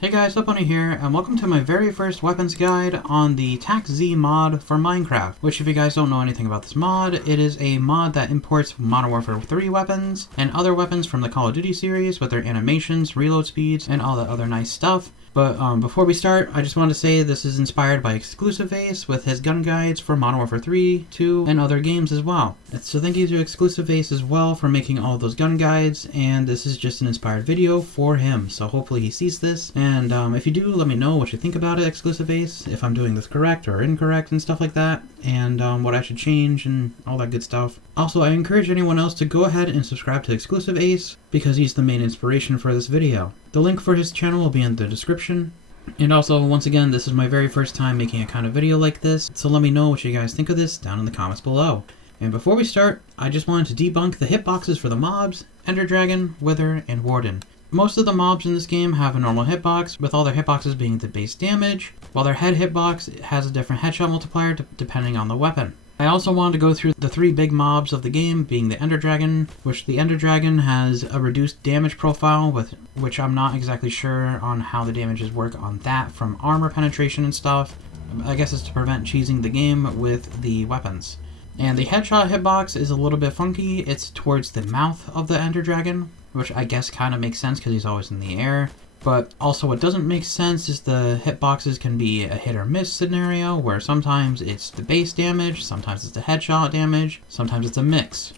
Hey guys, Bunny here, and welcome to my very first weapons guide on the TaxZ mod for Minecraft, which if you guys don't know anything about this mod, it is a mod that imports Modern Warfare 3 weapons and other weapons from the Call of Duty series with their animations, reload speeds, and all that other nice stuff. But before we start, I just want to say this is inspired by Exclusive Ace with his gun guides for Modern Warfare 3, 2, and other games as well. So thank you to Exclusive Ace as well for making all those gun guides, and this is just an inspired video for him, so hopefully he sees this. And if you do, let me know what you think about it, Exclusive Ace, if I'm doing this correct or incorrect and stuff like that, and what I should change and all that good stuff. Also, I encourage anyone else to go ahead and subscribe to Exclusive Ace because he's the main inspiration for this video. The link for his channel will be in the description. And also, once again, this is my very first time making a kind of video like this, so let me know what you guys think of this down in the comments below. And before we start, I just wanted to debunk the hitboxes for the mobs, Ender Dragon, Wither, and Warden. Most of the mobs in this game have a normal hitbox, with all their hitboxes being the base damage, while their head hitbox has a different headshot multiplier depending on the weapon. I also wanted to go through the three big mobs of the game, being the Ender Dragon, which the Ender Dragon has a reduced damage profile, with which I'm not exactly sure on how the damages work on that from armor penetration and stuff. I guess it's to prevent cheesing the game with the weapons. And the headshot hitbox is a little bit funky. It's towards the mouth of the Ender Dragon, which I guess kind of makes sense because he's always in the air. But also what doesn't make sense is the hitboxes can be a hit or miss scenario where sometimes it's the base damage, sometimes it's the headshot damage, sometimes it's a mix.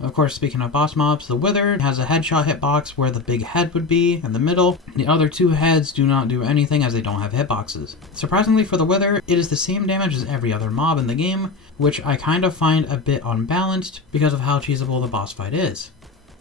Of course, speaking of boss mobs, the Wither has a headshot hitbox where the big head would be in the middle. The other two heads do not do anything as they don't have hitboxes. Surprisingly for the Wither, it is the same damage as every other mob in the game, which I kind of find a bit unbalanced because of how cheesable the boss fight is.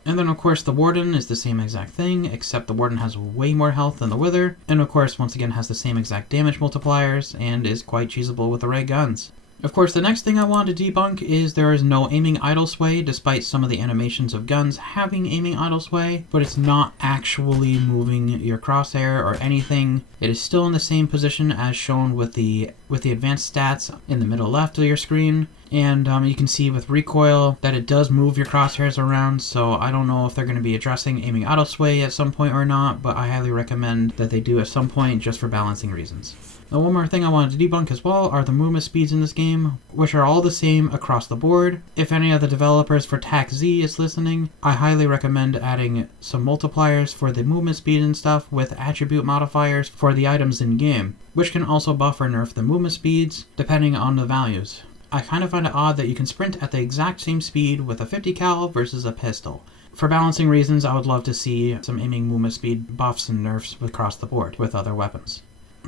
And then of course the Warden is the same exact thing, except the Warden has way more health than the Wither, and of course once again has the same exact damage multipliers, and is quite cheesable with the ray guns. Of course the next thing I want to debunk is there is no aiming idle sway, despite some of the animations of guns having aiming idle sway, but it's not actually moving your crosshair or anything. It is still in the same position as shown with the advanced stats in the middle left of your screen. And you can see with recoil that it does move your crosshairs around, so I don't know if they're going to be addressing aiming auto sway at some point or not, but I highly recommend that they do at some point just for balancing reasons. Now one more thing I wanted to debunk as well are the movement speeds in this game, which are all the same across the board. If any of the developers for TaxZ is listening, I highly recommend adding some multipliers for the movement speed and stuff with attribute modifiers for the items in game, which can also buff or nerf the movement speeds depending on the values. I kind of find it odd that you can sprint at the exact same speed with a 50 cal versus a pistol. For balancing reasons, I would love to see some aiming movement speed buffs and nerfs across the board with other weapons.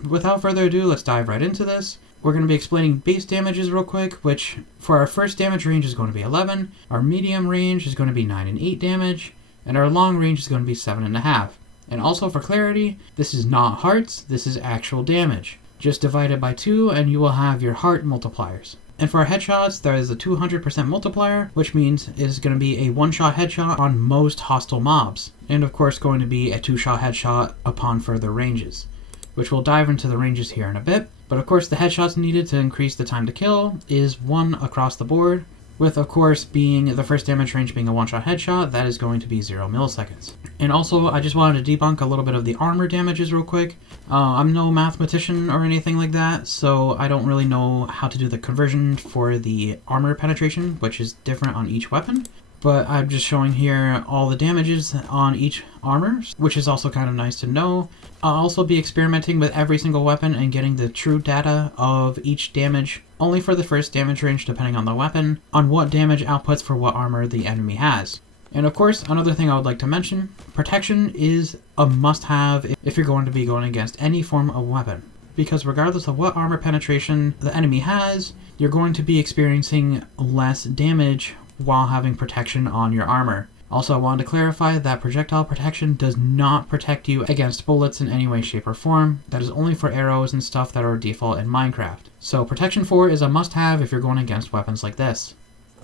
Without further ado, let's dive right into this. We're going to be explaining base damages real quick, which for our first damage range is going to be 11, our medium range is going to be 9 and 8 damage, and our long range is going to be 7.5. And also for clarity, this is not hearts, this is actual damage. Just divide it by 2 and you will have your heart multipliers. And for our headshots, there is a 200% multiplier, which means it is going to be a one-shot headshot on most hostile mobs. And of course going to be a 2-shot headshot upon further ranges, which we'll dive into the ranges here in a bit. But of course the headshots needed to increase the time to kill is 1 across the board, with of course being the first damage range being a one-shot headshot, that is going to be 0 milliseconds. And also I just wanted to debunk a little bit of the armor damages real quick. I'm no mathematician or anything like that, so I don't really know how to do the conversion for the armor penetration, which is different on each weapon. But I'm just showing here all the damages on each armor, which is also kind of nice to know. I'll also be experimenting with every single weapon and getting the true data of each damage, only for the first damage range depending on the weapon, on what damage outputs for what armor the enemy has. And of course, another thing I would like to mention, protection is a must-have if you're going to be going against any form of weapon. Because regardless of what armor penetration the enemy has, you're going to be experiencing less damage while having protection on your armor. Also, I wanted to clarify that projectile protection does not protect you against bullets in any way, shape, or form. That is only for arrows and stuff that are default in Minecraft. So protection 4 is a must-have if you're going against weapons like this.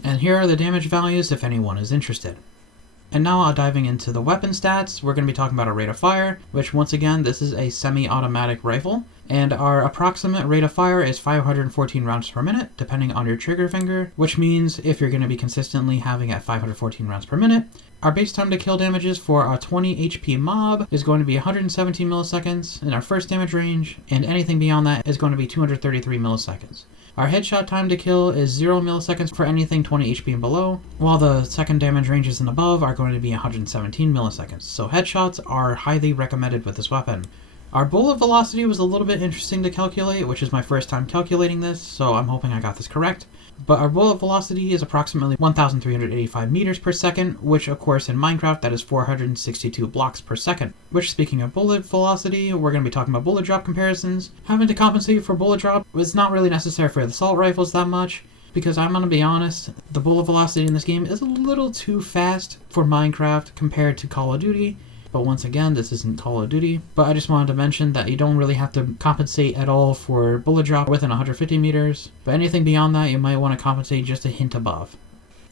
And here are the damage values if anyone is interested. And now diving into the weapon stats, we're going to be talking about our rate of fire, which once again, this is a semi-automatic rifle. And our approximate rate of fire is 514 rounds per minute, depending on your trigger finger, which means if you're going to be consistently having at 514 rounds per minute, our base time to kill damages for our 20 HP mob is going to be 117 milliseconds in our first damage range, and anything beyond that is going to be 233 milliseconds. Our headshot time to kill is 0 milliseconds for anything 20 HP and below, while the second damage ranges and above are going to be 117 milliseconds, so headshots are highly recommended with this weapon. Our bullet velocity was a little bit interesting to calculate, which is my first time calculating this, so I'm hoping I got this correct. But our bullet velocity is approximately 1,385 meters per second, which of course in Minecraft that is 462 blocks per second. Which, speaking of bullet velocity, we're going to be talking about bullet drop comparisons. Having to compensate for bullet drop was not really necessary for the assault rifles that much, because I'm going to be honest, the bullet velocity in this game is a little too fast for Minecraft compared to Call of Duty. But once again, this isn't Call of Duty. But I just wanted to mention that you don't really have to compensate at all for bullet drop within 150 meters. But anything beyond that, you might want to compensate just a hint above.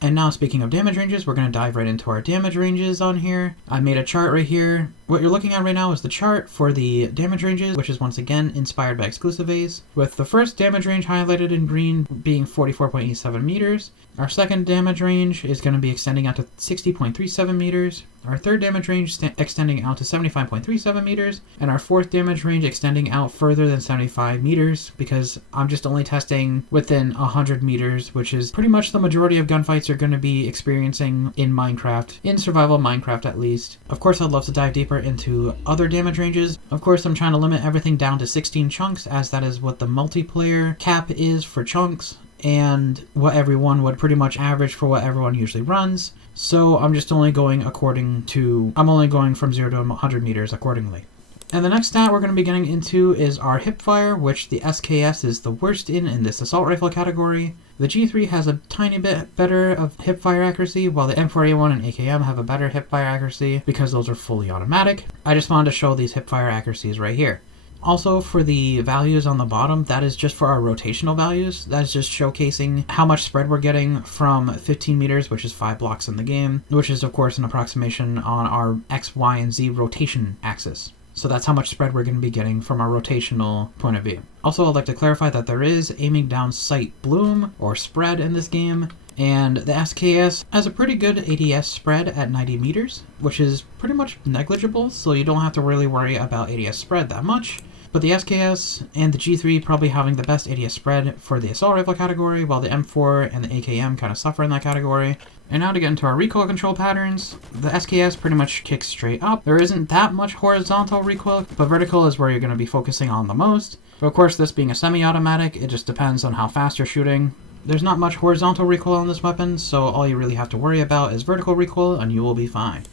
And now, speaking of damage ranges, we're going to dive right into our damage ranges on here. I made a chart right here. What you're looking at right now is the chart for the damage ranges, which is once again inspired by Exclusive Ace, with the first damage range highlighted in green being 44.87 meters. Our second damage range is going to be extending out to 60.37 meters. Our third damage range extending out to 75.37 meters, and our fourth damage range extending out further than 75 meters, because I'm just only testing within 100 meters, which is pretty much the majority of gunfights you're going to be experiencing in Minecraft, in survival Minecraft at least. Of course, I'd love to dive deeper into other damage ranges. Of course, I'm trying to limit everything down to 16 chunks, as that is what the multiplayer cap is for chunks, and what everyone would pretty much average for what everyone usually runs. So I'm just only going I'm only going from 0 to 100 meters accordingly. And the next stat we're going to be getting into is our hipfire, which the SKS is the worst in this assault rifle category. The G3 has a tiny bit better of hipfire accuracy, while the M4A1 and AKM have a better hipfire accuracy because those are fully automatic. I just wanted to show these hipfire accuracies right here. Also, for the values on the bottom, that is just for our rotational values. That's just showcasing how much spread we're getting from 15 meters, which is 5 blocks in the game, which is of course an approximation on our X, Y, and Z rotation axis. So that's how much spread we're going to be getting from our rotational point of view. Also, I'd like to clarify that there is aiming down sight bloom or spread in this game, and the SKS has a pretty good ADS spread at 90 meters, which is pretty much negligible, so you don't have to really worry about ADS spread that much. But the SKS and the G3 probably having the best ADS spread for the assault rifle category, while the M4 and the AKM kind of suffer in that category. And now to get into our recoil control patterns, the SKS pretty much kicks straight up. There isn't that much horizontal recoil, but vertical is where you're going to be focusing on the most. But of course, this being a semi-automatic, it just depends on how fast you're shooting. There's not much horizontal recoil on this weapon, so all you really have to worry about is vertical recoil and you will be fine.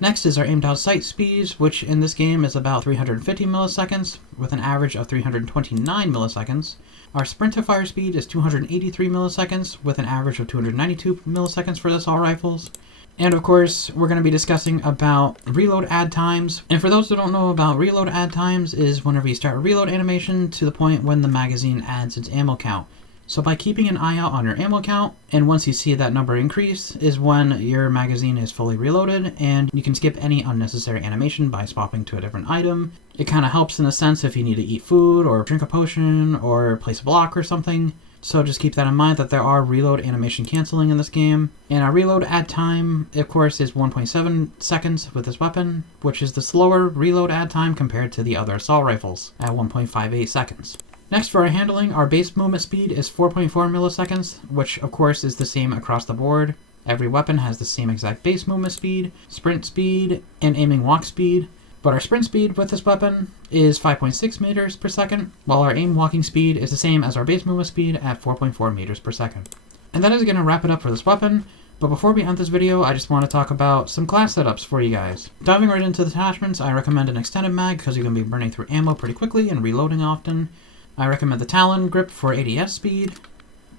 Next is our aim down sight speeds, which in this game is about 350 milliseconds, with an average of 329 milliseconds. Our sprint to fire speed is 283 milliseconds, with an average of 292 milliseconds for the assault rifles. And of course, we're going to be discussing about reload add times. And for those who don't know about reload add times, is whenever you start a reload animation to the point when the magazine adds its ammo count. So by keeping an eye out on your ammo count, and once you see that number increase, is when your magazine is fully reloaded, and you can skip any unnecessary animation by swapping to a different item. It kind of helps in a sense if you need to eat food, or drink a potion, or place a block or something. So just keep that in mind that there are reload animation canceling in this game. And our reload add time, of course, is 1.7 seconds with this weapon, which is the slower reload add time compared to the other assault rifles at 1.58 seconds. Next, for our handling, our base movement speed is 4.4 milliseconds, which of course is the same across the board. Every weapon has the same exact base movement speed, sprint speed, and aiming walk speed. But our sprint speed with this weapon is 5.6 meters per second, while our aim walking speed is the same as our base movement speed at 4.4 meters per second. And that is going to wrap it up for this weapon. But before we end this video, I just want to talk about some class setups for you guys. Diving right into the attachments, I recommend an extended mag because you're going to be burning through ammo pretty quickly and reloading often. I recommend the Talon grip for ADS speed.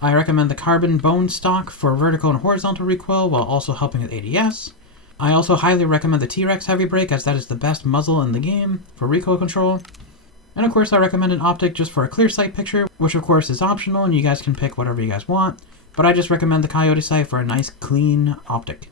I recommend the carbon bone stock for vertical and horizontal recoil while also helping with ADS. I also highly recommend the T-Rex heavy brake, as that is the best muzzle in the game for recoil control. And of course I recommend an optic just for a clear sight picture, which of course is optional and you guys can pick whatever you guys want. But I just recommend the Coyote sight for a nice clean optic.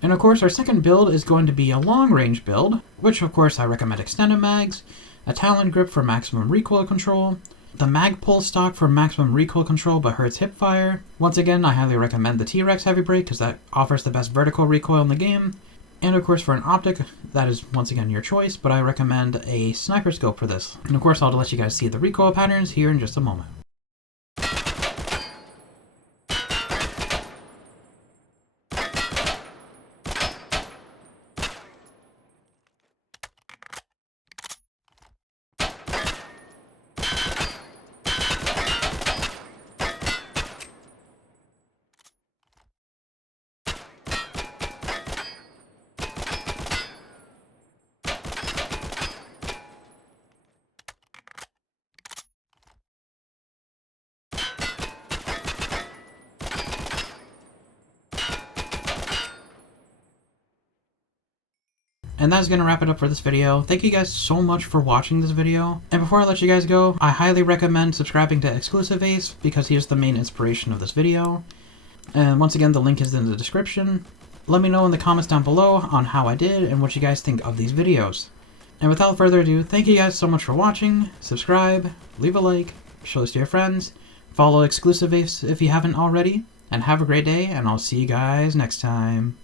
And of course our second build is going to be a long range build, which of course I recommend extended mags, a Talon grip for maximum recoil control, the mag pull stock for maximum recoil control but hurts hipfire. Once again, I highly recommend the T-Rex heavy brake because that offers the best vertical recoil in the game. And of course for an optic, that is once again your choice, but I recommend a sniper scope for this. And of course I'll let you guys see the recoil patterns here in just a moment. And that's going to wrap it up for this video. Thank you guys so much for watching this video. And before I let you guys go, I highly recommend subscribing to Exclusive Ace because he is the main inspiration of this video. And once again, the link is in the description. Let me know in the comments down below on how I did and what you guys think of these videos. And without further ado, thank you guys so much for watching. Subscribe, leave a like, show this to your friends, follow Exclusive Ace if you haven't already, and have a great day, and I'll see you guys next time.